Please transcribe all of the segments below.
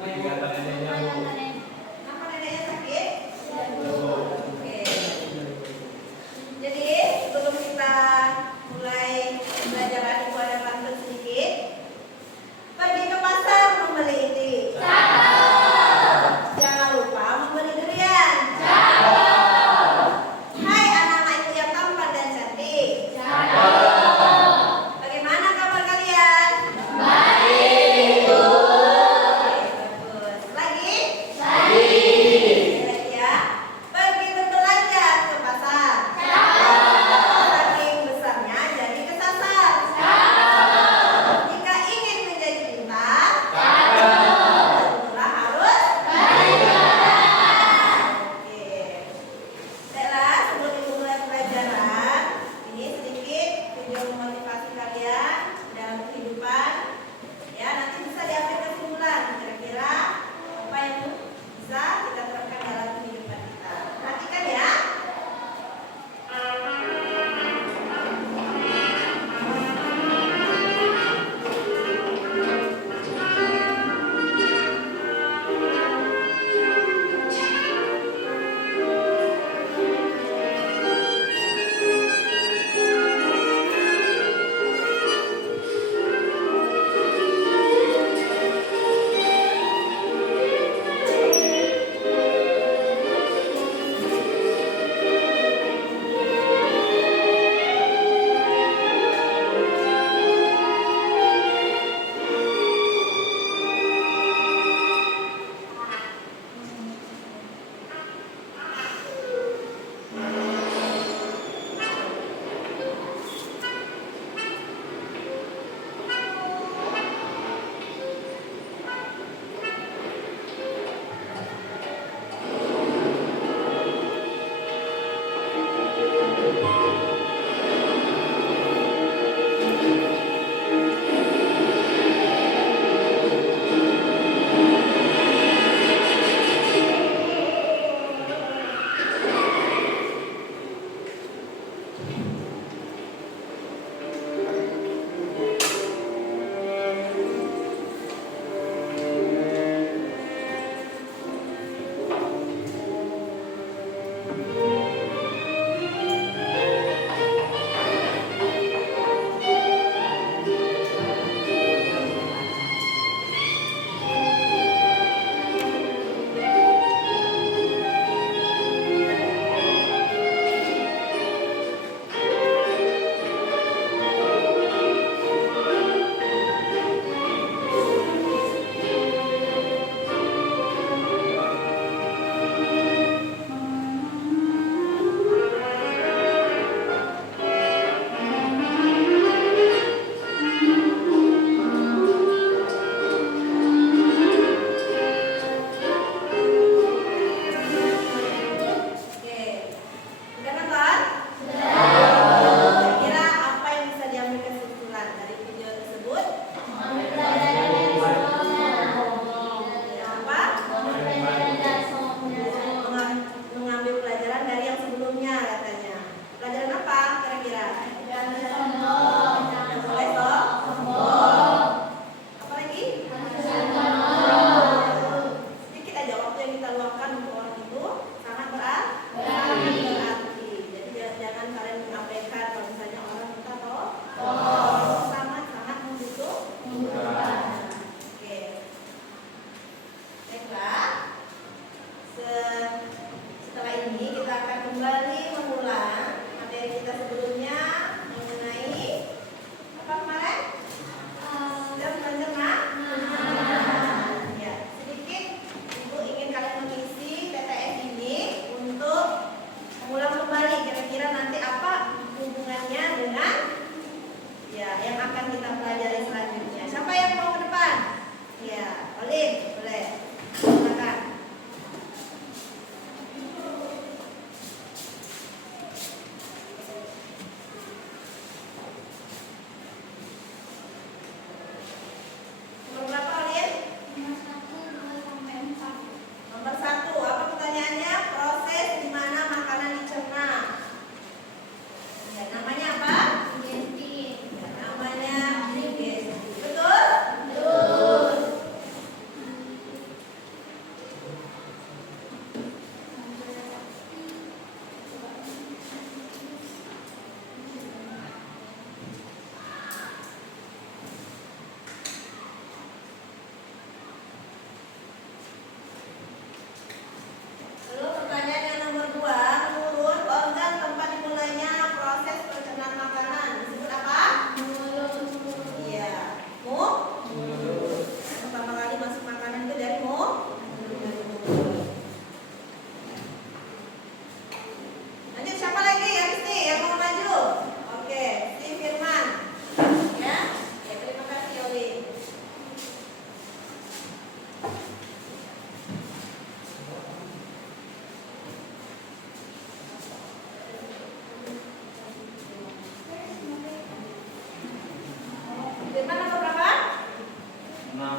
Kenapa neneknya sakit? Oke. Jadi sebelum kita mulai belajar aduk ada pantun sedikit, pergi ke pasar membeli ini. Jangan lupa membeli durian. Hai anak-anak ibu yang tampan dan cantik. Bagaimana kabar kalian? Baik. Oke, bagus.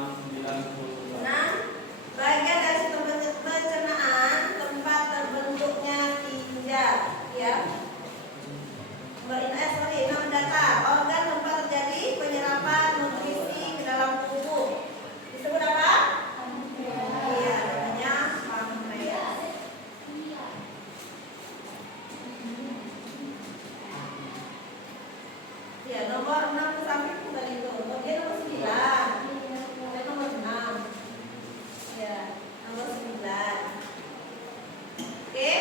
Enam, bagian dari sistem pencernaan tempat terbentuknya ginjal, ya. Enam data organ tempat terjadi penyerapan nutrisi ke dalam tubuh. Disebut apa? Iya, namanya pankreas. Ya, nomor 6 ke samping kembali itu. Kemudian nomor 9. Kemudian nomor 6. Ya, nomor 9. Oke.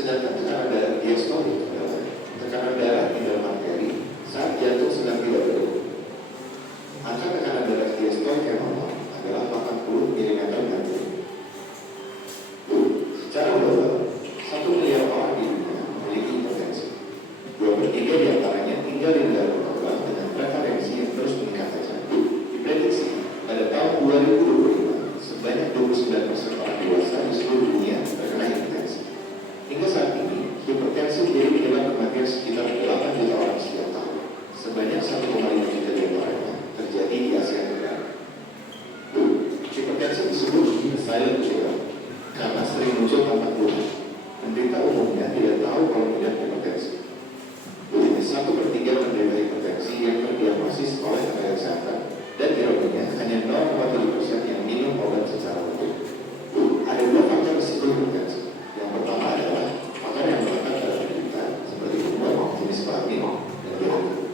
Sedangkan tekanan darah diastolik adalah tekanan darah di dalam arteri saat jantung sedang tidak berdetak. Angka tekanan darah diastolik yang normal adalah 80 mm/detik. Secara global, 1 miliar orang di dunia memiliki hipertensi. 2/3 di antaranya tinggal di negara berkembang dengan prevalensi yang terus meningkat tajam. Diprediksi pada tahun 2025 sebanyak 29% orang dewasa di seluruh dunia terkena hipertensi. Hingga saat ini, hipertensi menjadi penyebab kematian sekitar 8 juta orang setiap tahun. Sebanyak 1,5 juta di antaranya terjadi di Asia Tenggara. Hipertensi disebut silent killer karena sering muncul tanpa keluhan. Penderita umumnya tidak tahu kalau mengidap hipertensi. Hanya 1/3 penderita hipertensi yang terdiagnosis oleh tenaga kesehatan, dan ironinya hanya 0,7% yang minum obat secara rutin. Ada 2 faktor risiko hipertensi. Yang pertama adalah faktor yang melekat pada penderita seperti umur, jenis kelamin, dan diabetes.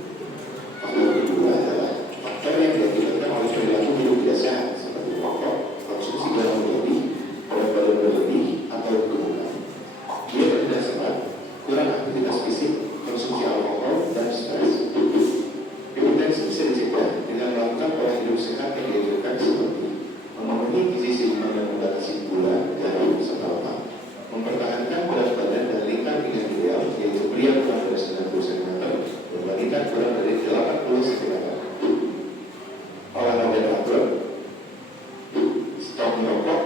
Faktor kedua adalah faktor yang diakibatkan oleh perilaku hidup tidak sehat seperti merokok, konsumsi garam berlebih, berat badan berlebih, atau kegemukan. Dia tidak sehat, kurang aktivitas fisik, konsumsi alkohol, dan stres. Hipertensi bisa dicegah dengan melakukan pola hidup sehat yang dianjurkan seperti memenuhi gizi seimbang dan membatasi gula, garam, serta lemak, mempertahankan berat badan dan lingkar dengan ideal, yaitu pria kurang dari 90 cm dan wanita kurang dari 80 cm. Olahraga teratur, stop merokok,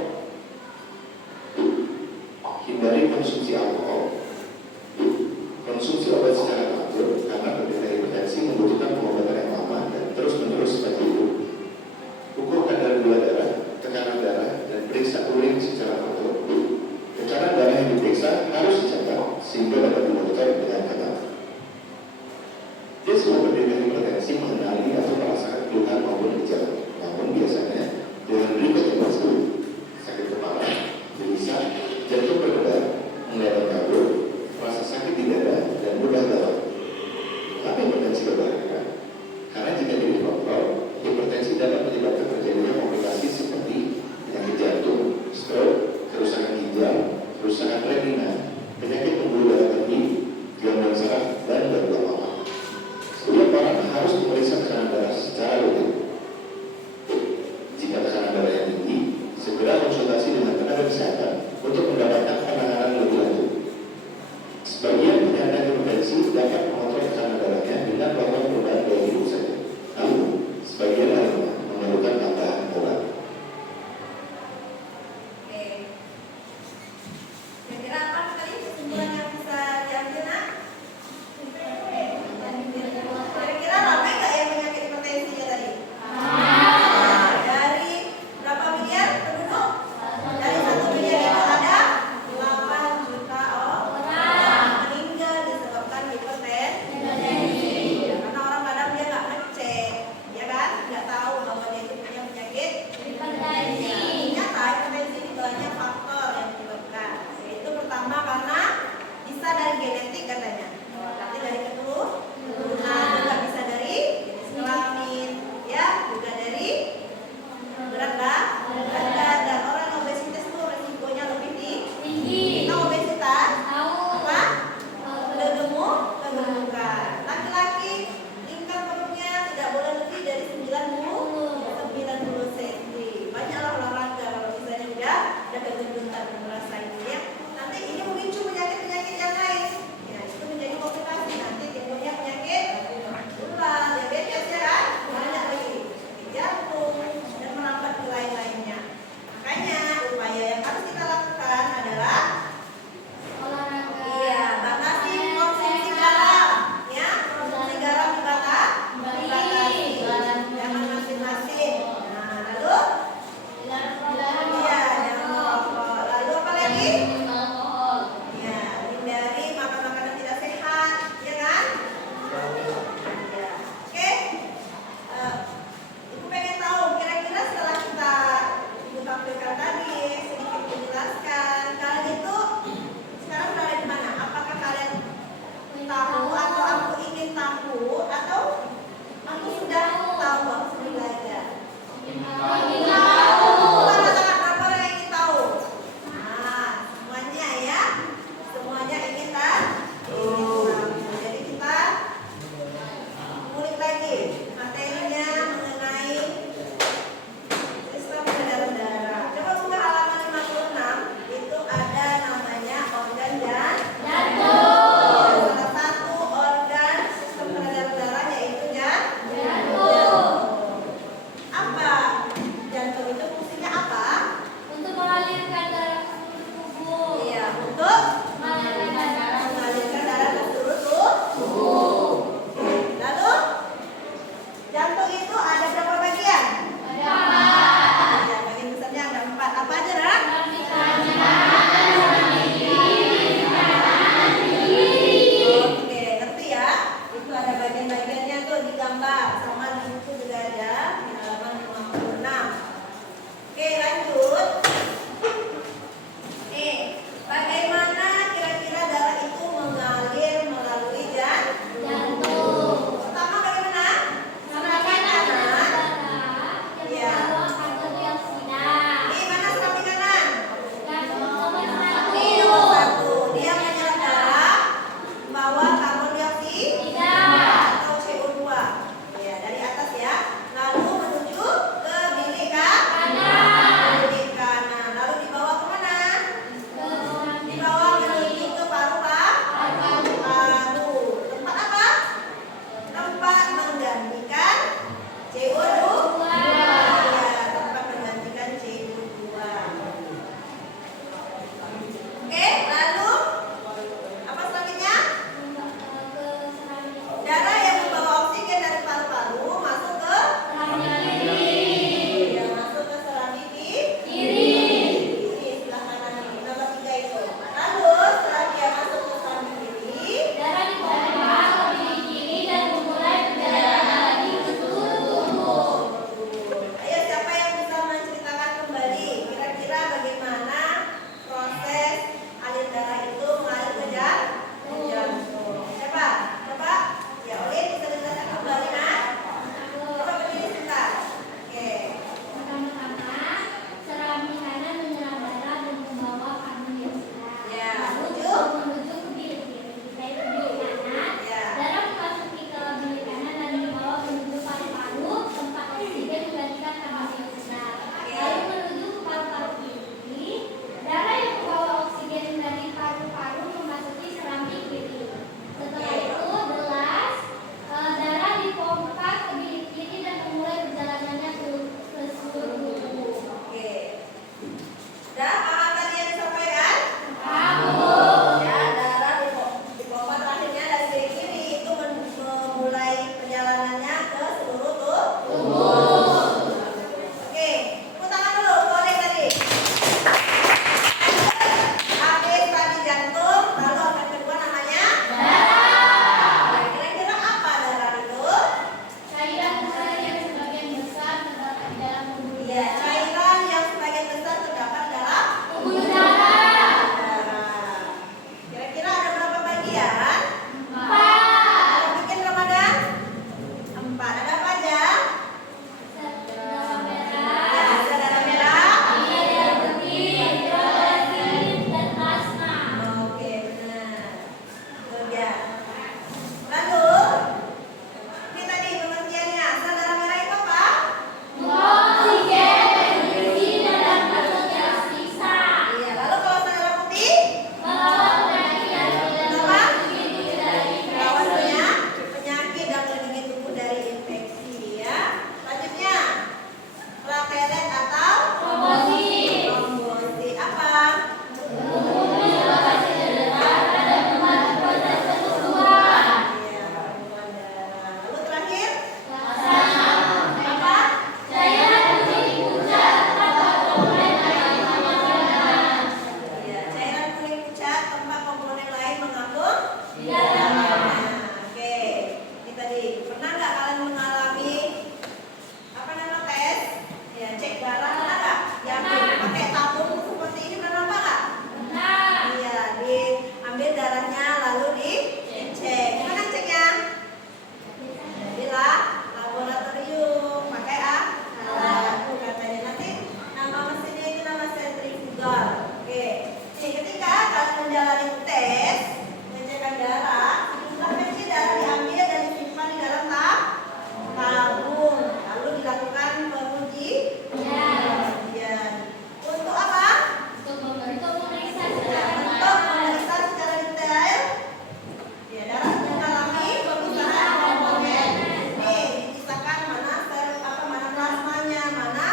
hindari konsumsi alkohol, konsumsi obat secara teratur karena penderita hipertensi membutuhkan pengobatan yang lama dan terus-menerus sepanjang hidup. Ukur kadar gula darah, tekanan darah, dan periksa urin secara teratur. Tekanan darah yang diperiksa harus dicatat sehingga dapat dimonitor dengan ketat. Dia semua penderita hipertensi mengenali atau merasakan keluhan maupun gejala, namun biasanya dengan berikut yang berikut: sakit kepala, gelisah, jantung berdebar, mengeluarkan kabur, rasa sakit di dada, dan mudah galau. kalian? 4. Bikin Ramadan? 4. Ada apa aja? Ya, ada darah merah. Oke, benar. Betul ya. Lalu ini tadi pengertiannya. Sel darah merah itu apa? Iya. Lalu kalau sel darah putih? Kenapa? Lawannya penyakit dan melindungi tubuh dari infeksi ya. Selanjutnya platelet atau trombosit. Apa? Iya, pembuluh darah. Lalu terakhir apa? Iya, cairan kuning pucat tempat komponen lain mengapung di dalamnya. Oke, ini tadi. Pernah nggak kalian mengalami apa nama tes? Ya, cek darah pernah nggak? Yang pakai tabung seperti ini pernah nggak? Iya, diambil darahnya lalu dicek. Gimana ceknya? Bila laboratorium pakai alat katanya nanti nama mesinnya itu nama sentrifugal. Oke. Jadi ketika kalian menjalani tes pengecekan darah, sejumlah kecil darah diambil dan disimpan di dalam tabung, lalu dilakukan pengujian. Untuk apa? Untuk memeriksa secara detail. Ya, darah mengalami pemisahan komponen. Nih, dipisahkan mana sel mana plasmanya, mana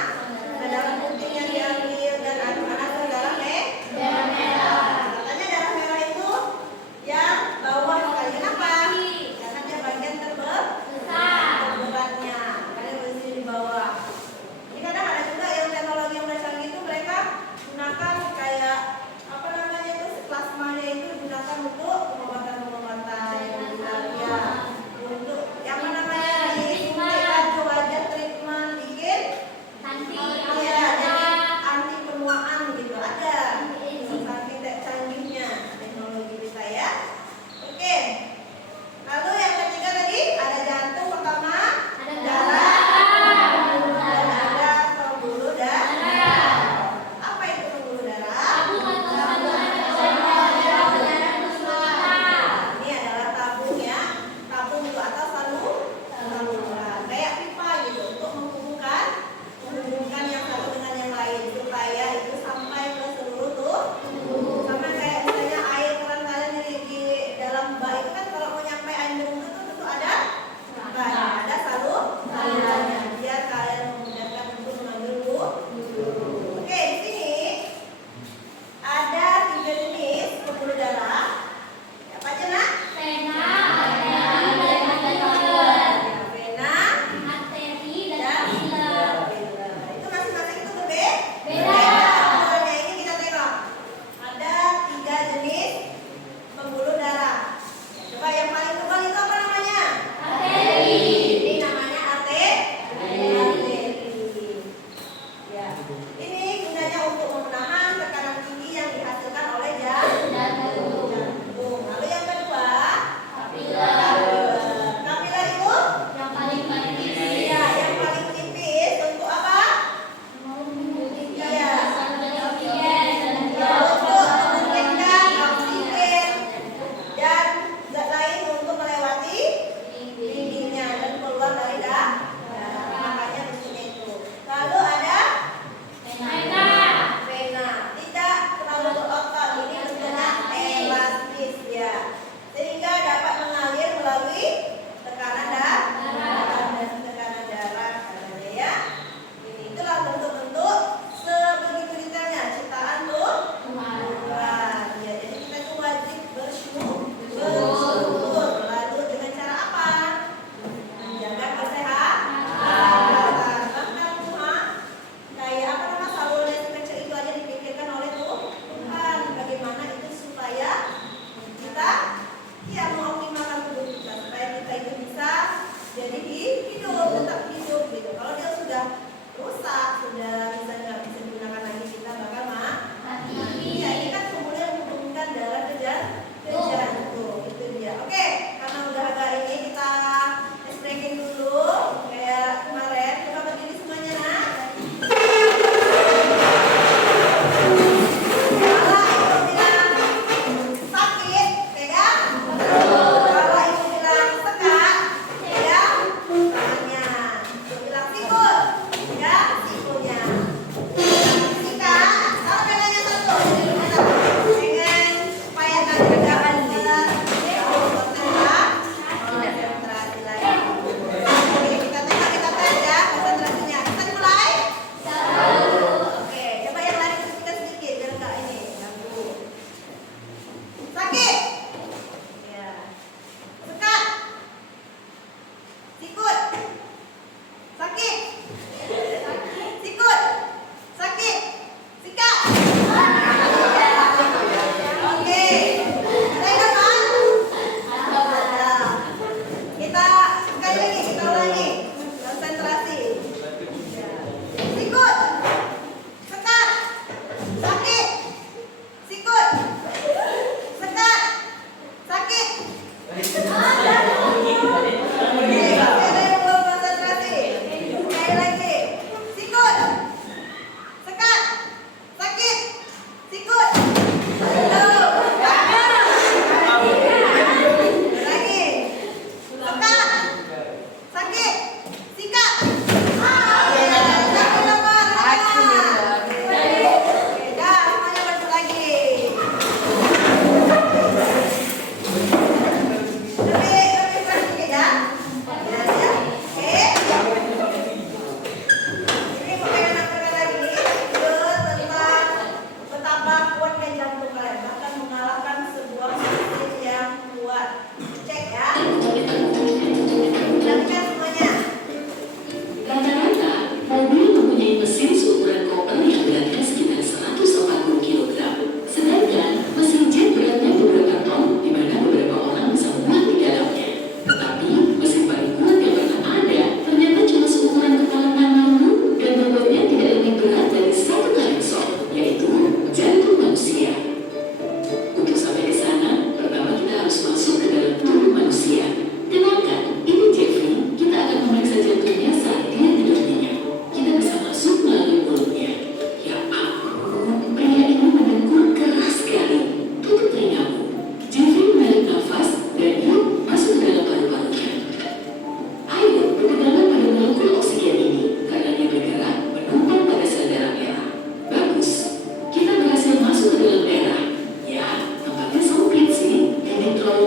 darah putih yang diambil dan mana sel darah merah. Katanya darah merah itu yang bawah sekali. Kenapa? Karena dia bagian terberatnya. Makanya posisi di bawah. Ini kadang ada juga yang teknologi yang udah canggih itu mereka gunakan kayak apa namanya itu plasmanya itu digunakan untuk pengobatan ya, untuk yang namanya disuntikkan ke wajah treatment bikin ya jadi anti penuaan gitu ada saking canggihnya teknologi kita ya. Oke, lalu yang ketiga tadi ada jantung pertama, darah, dan ada pembuluh darah. Apa itu pembuluh darah?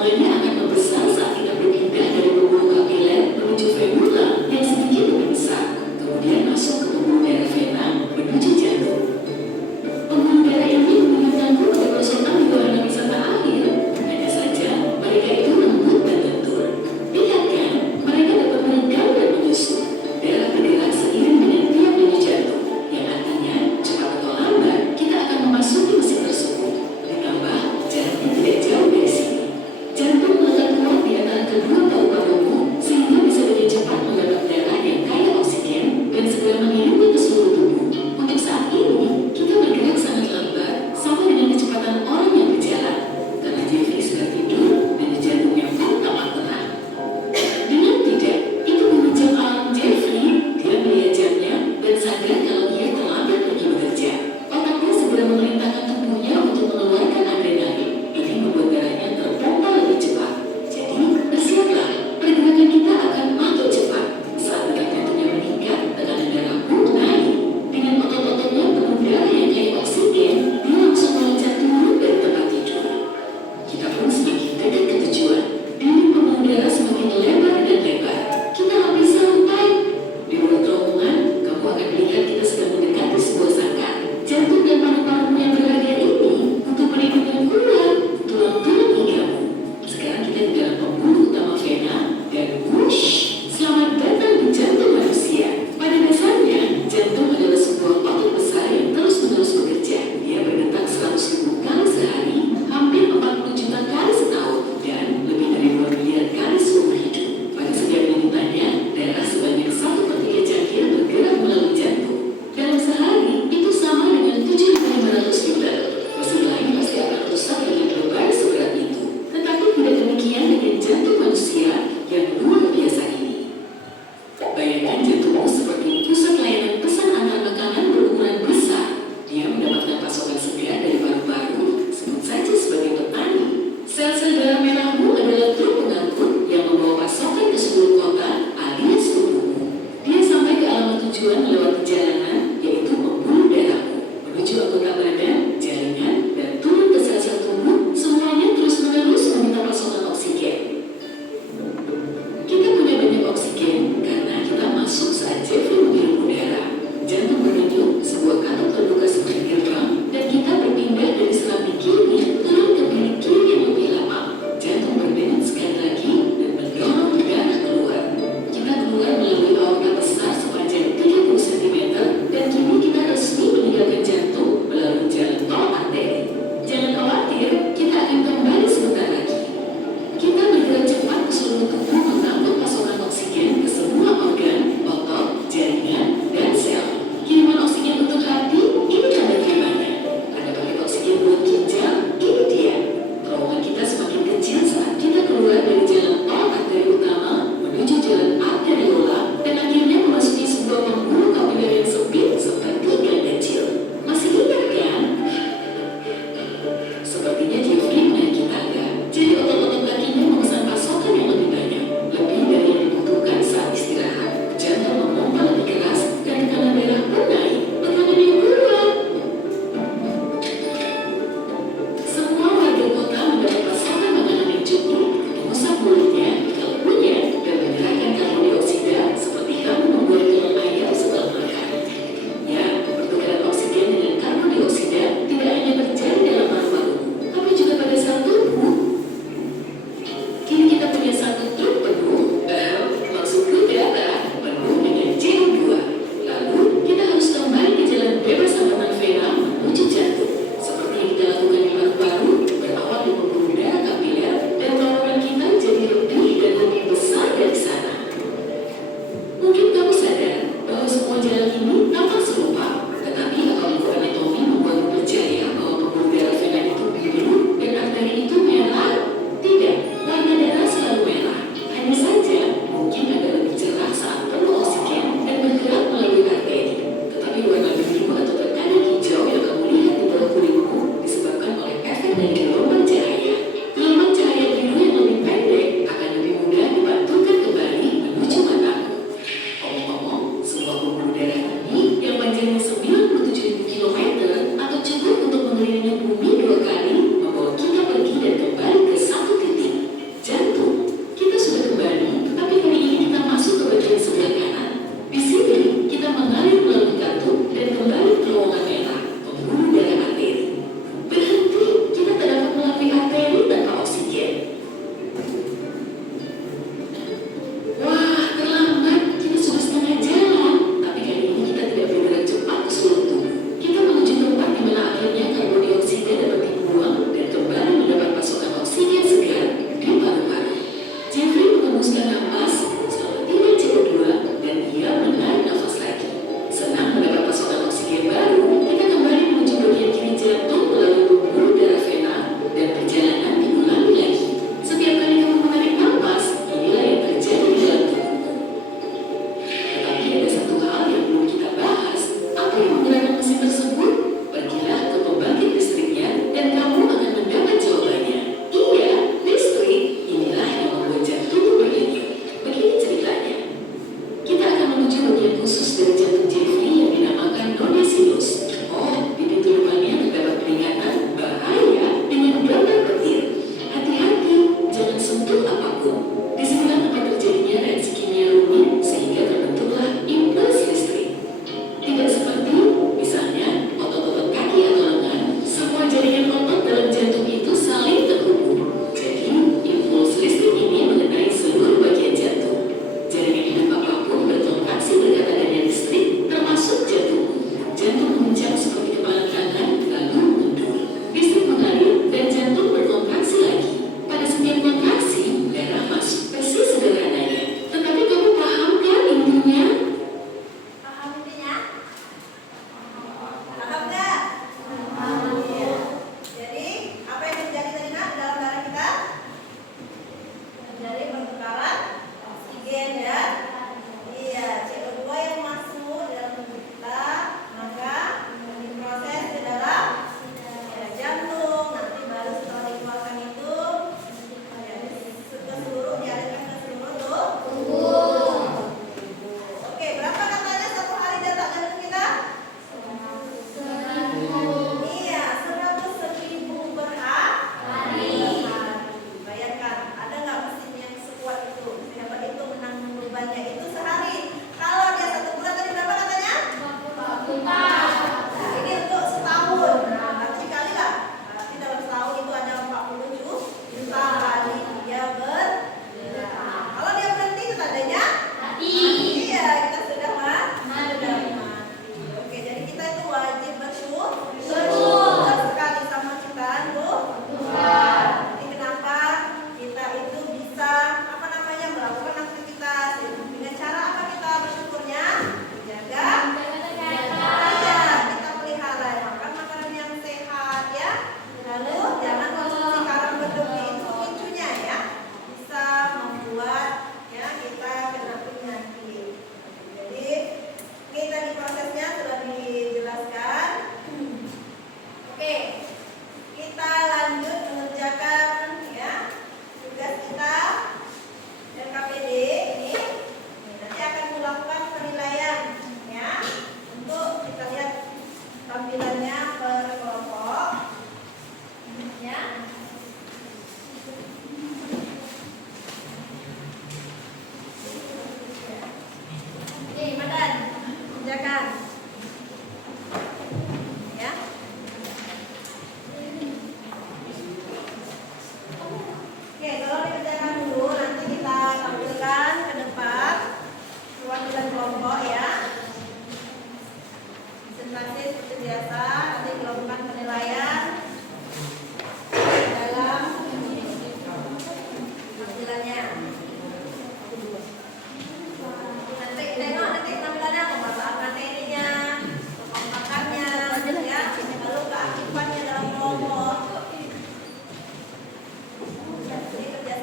dorongannya akan membesar saat kita berpindah dari pembuluh kapiler menuju femula yang sedikit lebih besar, kemudian masuk ke pembuluh darah vena menuju jantung. Pembuluh darah ini mempunyai nyambung pada personal di luar wisata akhir. Hanya saja mereka itu lembut dan lentur. Lihat kan, mereka dapat merenggang dan menyusut. Darah bergerak seiring dengan tiap denyut jantung, yang artinya cepat atau lambat kita akan memasuki mesin tersebut. Ditambah jaraknya tidak jauh dari sini. Jantung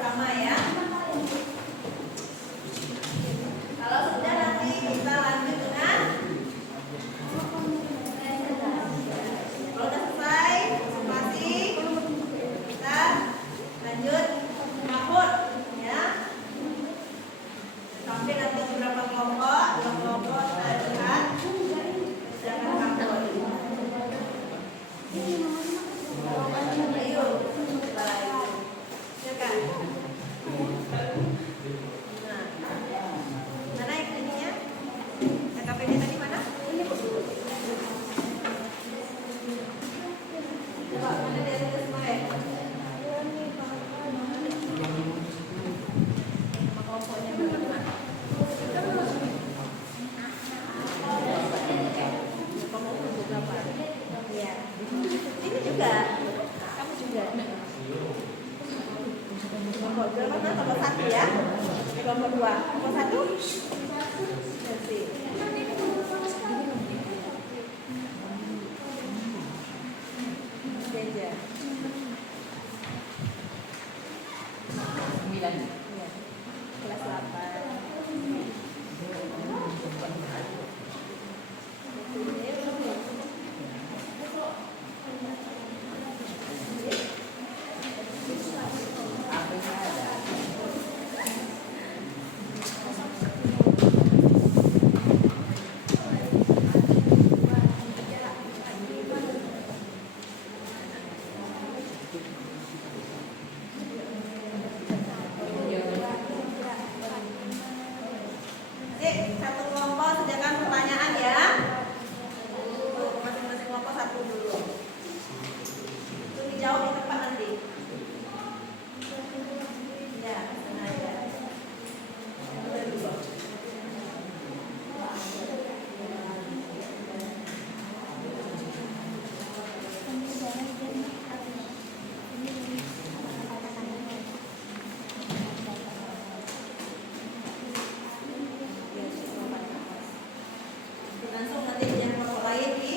bersama ya. Kalau sudah nanti kita lanjut dengan kalau udah selesai observasi kita lanjut mahut ya. Sampai nanti beberapa kelompok, dua kelompok kita lihat sedangkan mahut. Ayo, baik. Silakan. Nah, mana yang ininya? KKP-nya tadi mana? Coba, mana di atas kemarin? Kelompoknya mana? Kelompok berapa? Iya. Ini juga. Kamu juga. Kelompok berapa? Kelompok 1 ya. Kelompok 2. Kelompok 1. Nanti. Meja. 9. Iya. Kelas 8. Jadi satu kelompok sediakan pertanyaan ya. Untuk masing-masing kelompok satu dulu. Itu dijawab di tempat nanti. Ya, sengaja. Udah dulu. Langsung nanti yang kelompok lain di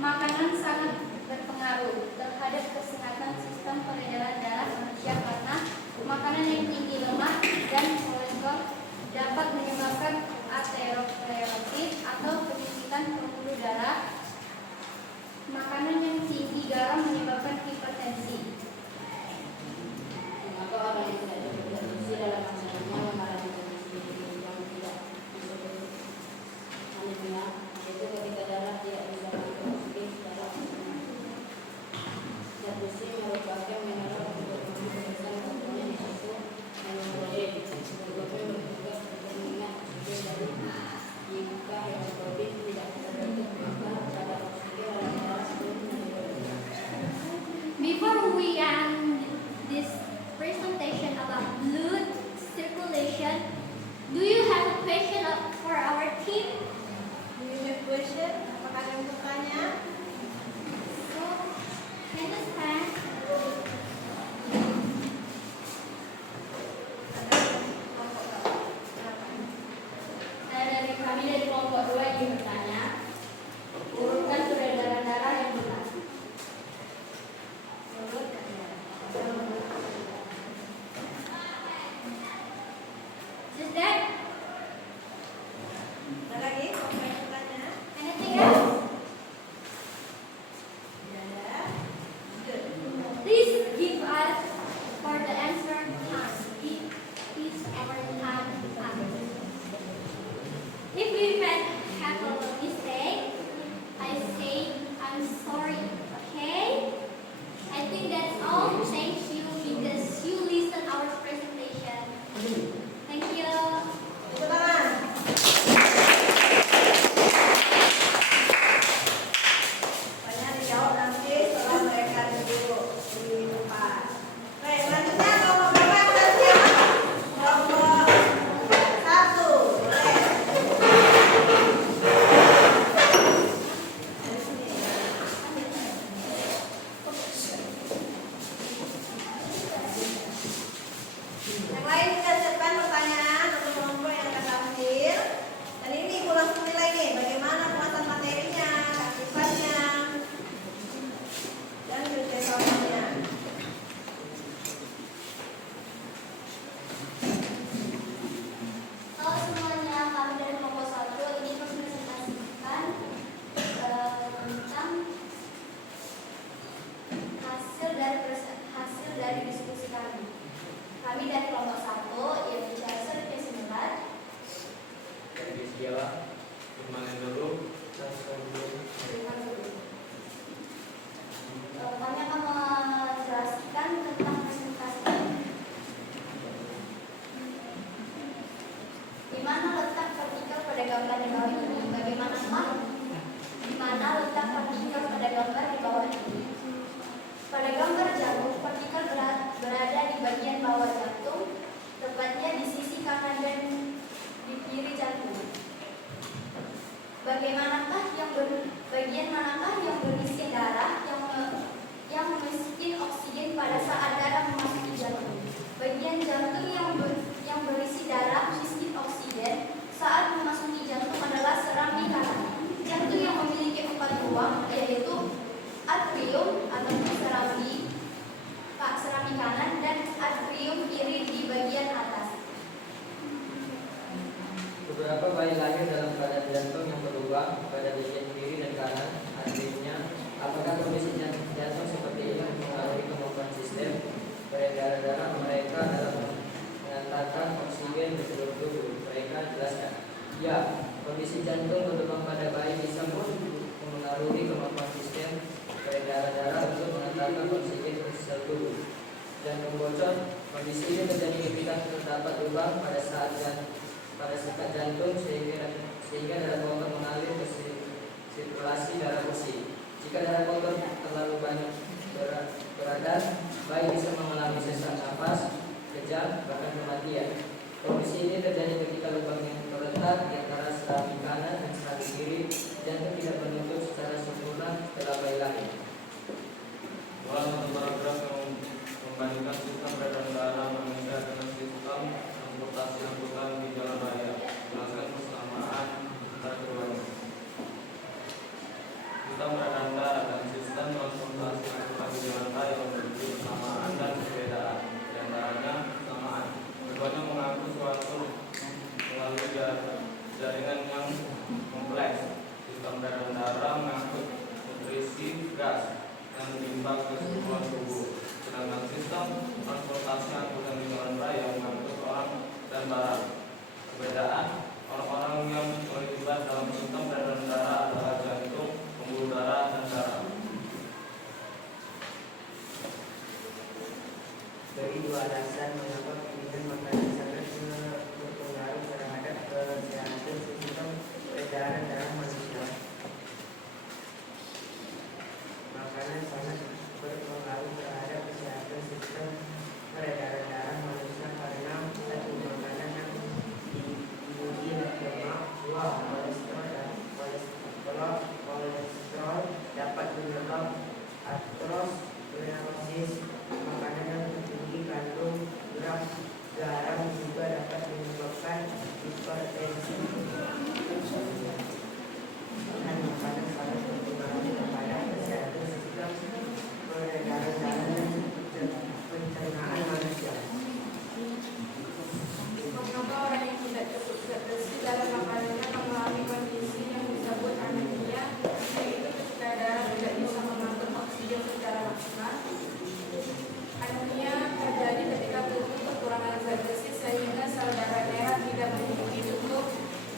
Makanan sangat berpengaruh terhadap kesehatan sistem peredaran darah manusia karena makanan yang tinggi lemak dan kolesterol dapat menyebabkan aterosklerosis atau penyuntikan pembuluh darah. Makanan yang tinggi garam menyebabkan hipertensi. Mengapa orang yang tidak cukup bergizi dalam makanannya mengalami kondisi yang tidak disebut anemia, yaitu ketika darah tidak bisa masuk oksigen secara optimal. Zat besi merupakan mineral untuk memperbesar kandungan di susu hemoglobin. Hemoglobin bertugas untuk mengingat oksigen dari jika hemoglobin tidak terbentuk maka kadar oksigen dalam darah belum menurun. Before we end this presentation about blood circulation, do you have a question for our team? Do you have question? Apakah ada yang bertanya? So, can you stand? Dari kami dari kelompok 2 yang bertanya, urutkan peredaran darah yang benar. Just that? Ada lagi? Apa yang bertanya? Anything else? Tidak ada. Good. Please give us for the answer time. It is our time. If we might have a mistake, I say I'm sorry. Okay? I think that's all. Thank you because you listen our presentation. Thank you. Tepuk tangan. Tanya dijawab nanti setelah mereka duduk di tempat. Baik, selanjutnya kelompok berapa yang sudah siap? Kelompok 1, boleh. Dari sini. Yang lain kita siapkan pertanyaan untuk kelompok yang akan tampil. Dan ini Ibu langsung nilai nih, bagaimana penguasaan materinya, akibatnya, dan kriteria soalnya. Halo semuanya, kami dari kelompok 1 ini mempresentasikan tentang hasil dari diskusi kami. Kami dari kelompok 1 yang bicara sebagai singkat. Jadi siapa? Kemarin dulu, dan sebelum Kami akan menjelaskan tentang presentasi. Di mana letak partikel pada gambar di bawah ini? Bagaimanakah di mana letak partikel pada gambar di bawah ini? Pada gambar jantung, partikel berada di bagian bawah jantung, tepatnya di sisi kanan dan di kiri jantung. Bagian manakah yang berisi darah yang memiskin oksigen pada saat darah memasuki jantung? Bagian jantung yang berisi darah miskin oksigen saat memasuki jantung adalah serami kanan. Jantung yang memiliki 4 ruang yaitu atrium atau serami kanan dan atrium kiri di bagian atas. beberapa bayi lahir dalam keadaan jantung yang berubah pada bagian kiri dan kanan atriumnya. Apakah kondisi jantung seperti ini mempengaruhi kemampuan sistem peredaran darah mereka dalam mengantarkan oksigen ke seluruh tubuh? Mereka jelaskan. Ya, kondisi jantung berkembang pada bayi bisa mempengaruhi kemampuan sistem peredaran darah untuk mengantarkan oksigen ke seluruh tubuh. Jantung bocor, kondisi ini terjadi ketika terdapat lubang pada sekat jantung sehingga darah kotor mengalir ke sirkulasi darah bersih. Jika darah kotor terlalu banyak beredar, bayi bisa mengalami sesak napas, kejang, bahkan kematian. Kondisi ini terjadi ketika lubang yang terletak di antara serami kanan dan serami kiri jantung tidak menutup secara sempurna setelah bayi lahir. Dalam satu paragraf yang membandingkan sistem peredaran darah manusia dengan sistem transportasi angkutan di jalan raya, jelaskan persamaan antara keduanya. sistem peredaran darah, dan sistem transportasi angkutan di jalan raya memiliki kesamaan dan perbedaan. Di antaranya kesamaan, keduanya mengangkut suatu melalui jaringan yang kompleks. Sistem peredaran darah mengangkut nutrisi gas yang mengimbang ke seluruh tubuh, sedangkan sistem transportasi angkutan di jalan raya mengangkut orang dan barang. Perbedaan, orang-orang yang terlibat dalam sistem peredaran darah adalah jantung, pembuluh darah, dan darah. Dari dua alasan mengapa pilihan makanan sangat berpengaruh terhadap kesehatan sistem peredaran darah manusia. Makanan sangat berpengaruh terhadap kesehatan sistem peredaran darah manusia karena satu, makanan yang tinggi lemak, dua, kolesterol dapat menyebabkan aterosklerosis. Makanan yang tinggi kandung garam juga dapat menyebabkan hipertensi. Dan makanan sangat berpengaruh kepada kesehatan sistem peredaran darah dan pencernaan manusia. Mengapa orang yang tidak cukup zat besi dalam makanannya mengalami kondisi yang disebut anemia, yaitu ketika darah tidak bisa mengangkut oksigen secara maksimal? Anemia terjadi ketika tubuh kekurangan zat besi sehingga sel darah merah tidak memiliki cukup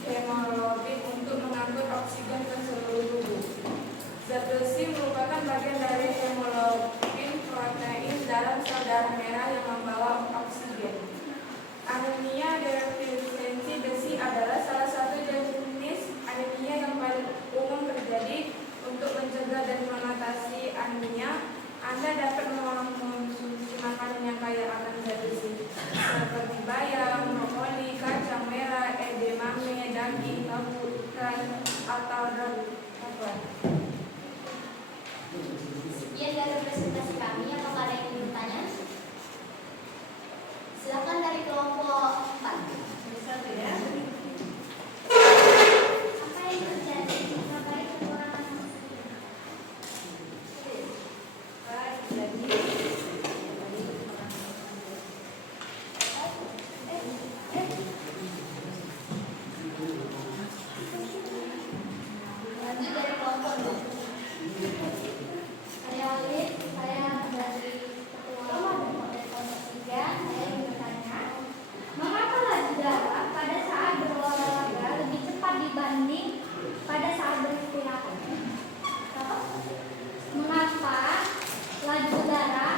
hemoglobin untuk mengangkut oksigen ke seluruh tubuh. Zat besi merupakan bagian dari hemoglobin protein dalam sel darah merah yang membawa oksigen. Anemia defisiensi besi adalah salah satu jenis anemia yang paling umum terjadi. Untuk mencegah dan mengatasi anemia, Anda dapat mengonsumsi makanan yang kaya akan zat besi seperti bayam, brokoli, kacang merah, edamame, daging, tahu, ikan, atau daun. Sekian dari presentasi kami. Apakah ada yang ingin bertanya? Silakan dari kelompok 4. Satu ya. Apa yang terjadi mengenai kekurangan oksigen? Lanjut dari kelompok 2. Saya Alif, saya dari ketua dari kelompok 3. Saya ingin bertanya, mengapa laju darah pada saat berolahraga lebih cepat dibanding pada saat beristirahat? Mengapa laju darah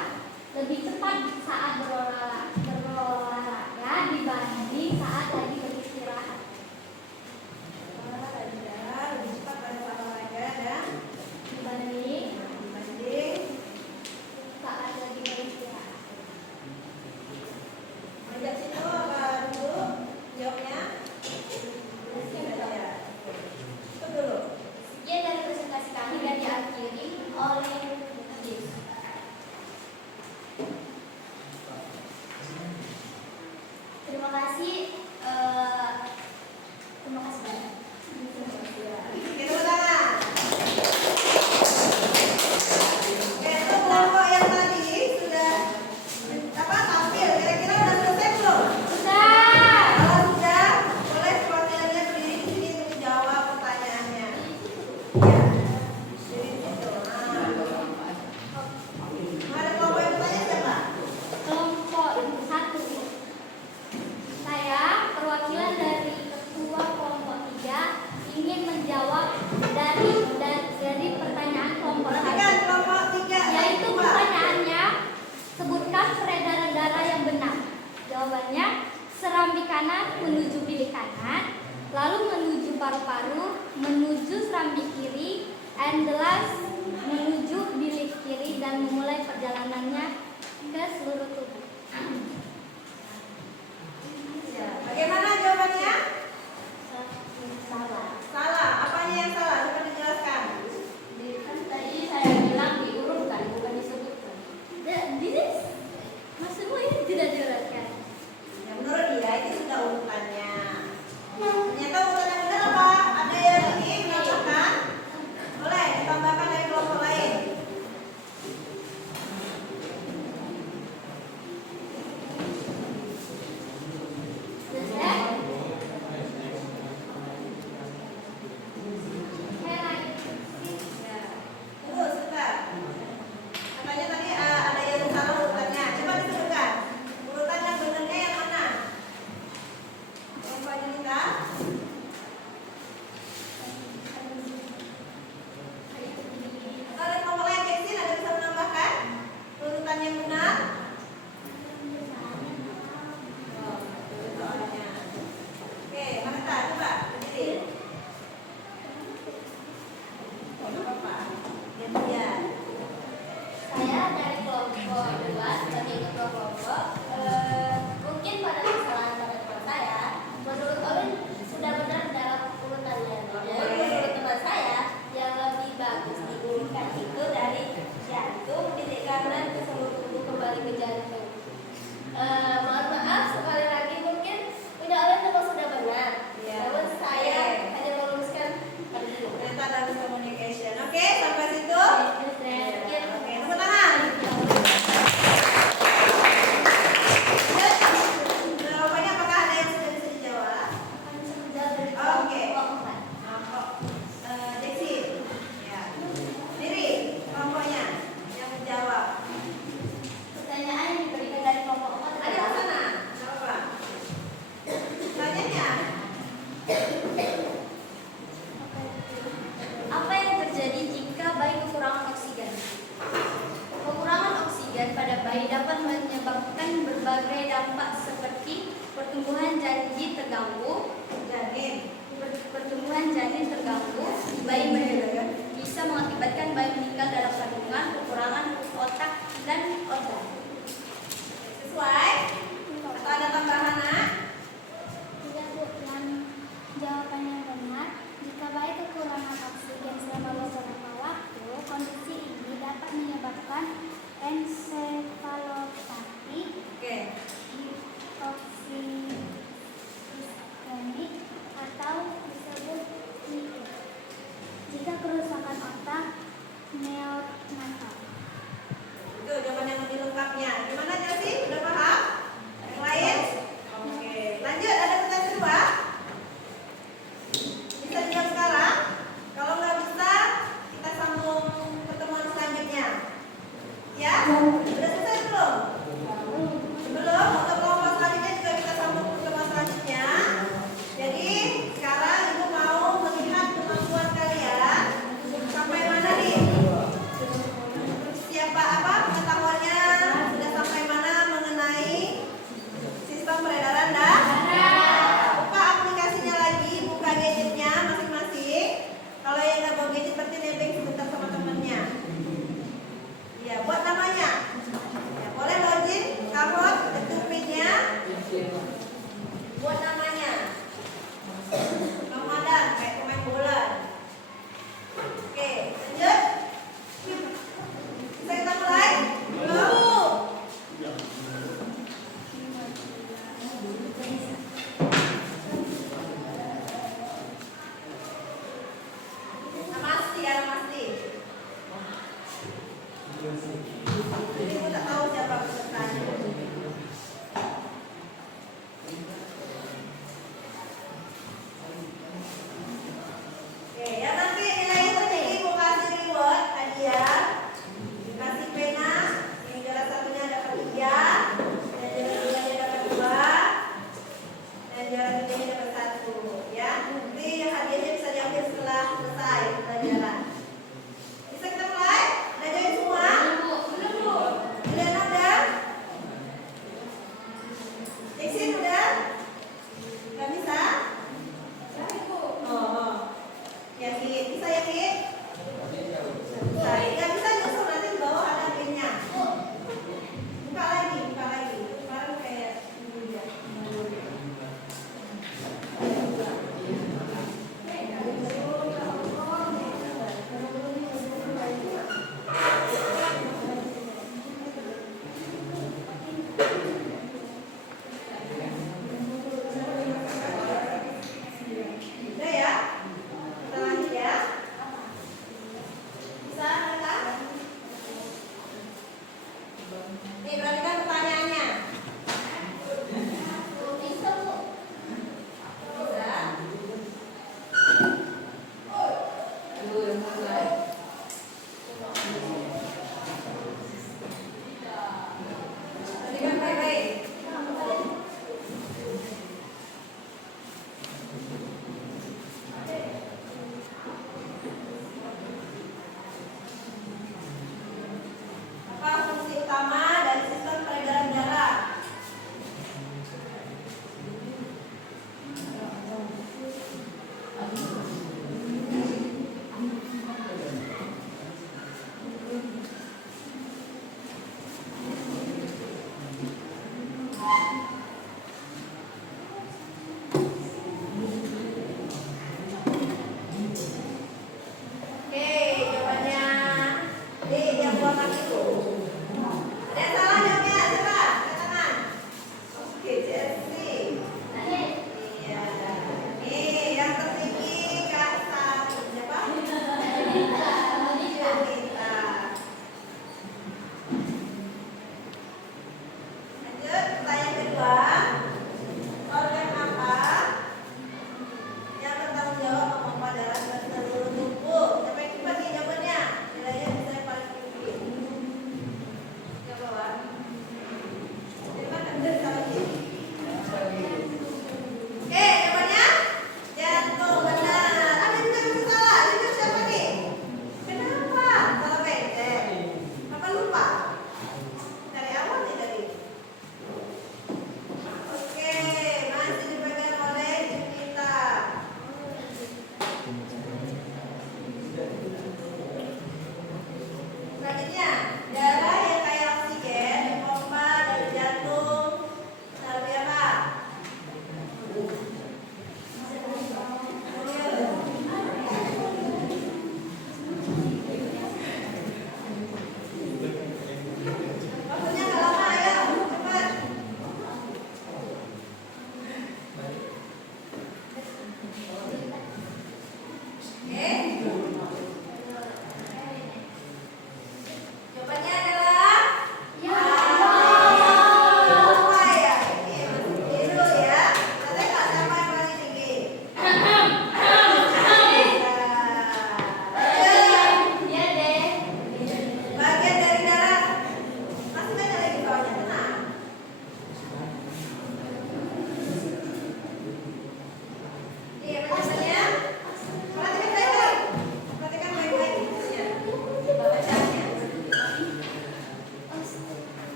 lebih cepat saat berolahraga dibanding saat lagi beristirahat? Laju darah lebih cepat pada saat olahraga dan Dibanding saat lagi beristirahat. Melihat situ apa dulu jawabnya? Itu dulu. Sekian dari presentasi kami dan diakhiri oleh Yes. Terima kasih. Terima kasih banyak. Kita tepuk tangan. Oke, itu kelompok yang tadi sudah tampil. Kira-kira udah selesai belum? Sudah. Kalau sudah, boleh perwakilannya berdiri di sini untuk menjawab pertanyaannya. Ya, berdiri di situ. Ada kelompok yang bertanya siapa? Kelompok 1. Saya perwakilan dari ketua kelompok 3 ingin menjawab dari pertanyaan kelompok Perhatikan 1. kelompok 3 Yaitu pertanyaannya, sebutkan peredaran darah yang benar. Jawabannya, serambi kanan menuju bilik kanan, lalu menuju paru-paru, menuju serambi kiri, and the last menuju bilik kiri dan memulai perjalanannya ke seluruh tubuh. Ya, bagaimana jawabannya? Salah. Salah. Apanya yang salah? Coba dijelaskan. Kan tadi saya bilang diurutkan, bukan disebutkan. Maksudmu ini tidak diurutkan. Ya, menurut dia itu sudah urutannya. Ternyata urutannya benar apa? Ada yang ingin menambahkan? Boleh ditambahkan. kelompok 2 sebagai ketua kelompok. Mungkin pada kesalahan pada teman saya, menurut Olin sudah benar dalam urutannya. Menurut teman saya, yang lebih bagus diurutkan itu dari jantung, titik kanan ke seluruh tubuh kembali ke jantung. Mohon maaf sekali lagi, mungkin punya Olin memang sudah benar. Namun saya hanya meluruskan Ternyata ada miscommunication. Oke, sampai situ. Oke, tepuk tangan. Jawabannya apakah ada yang sudah bisa dijawab? Oke. Diksi. Ya. Diri, kelompoknya yang menjawab. pertanyaan yang diberikan dari kelompok 4 Ada di sana. Apa? Tanyanya. apa yang terjadi jika bayi kekurangan oksigen? Kekurangan oksigen pada bayi dapat menyebabkan berbagai dampak seperti pertumbuhan janin terganggu, bayi meninggal, bisa mengakibatkan bayi meninggal dalam kandungan, kekurangan otak dan organ. Sesuai? Atau ada tambahan, Nak? Tidak, Bu. Yang jawabannya benar. Jika bayi kekurangan oksigen selama beberapa waktu, kondisi ini dapat menyebabkan ensefalopati, Oke. hipoksigemik, atau disebut mikir. Jika kerusakan otak neonatal. Itu jawaban yang lebih lengkapnya. Gimana Josie? Udah paham? Yang lain? Oke. Lanjut, ada pertanyaan kedua? Bisa dijawab sekarang?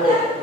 Bu.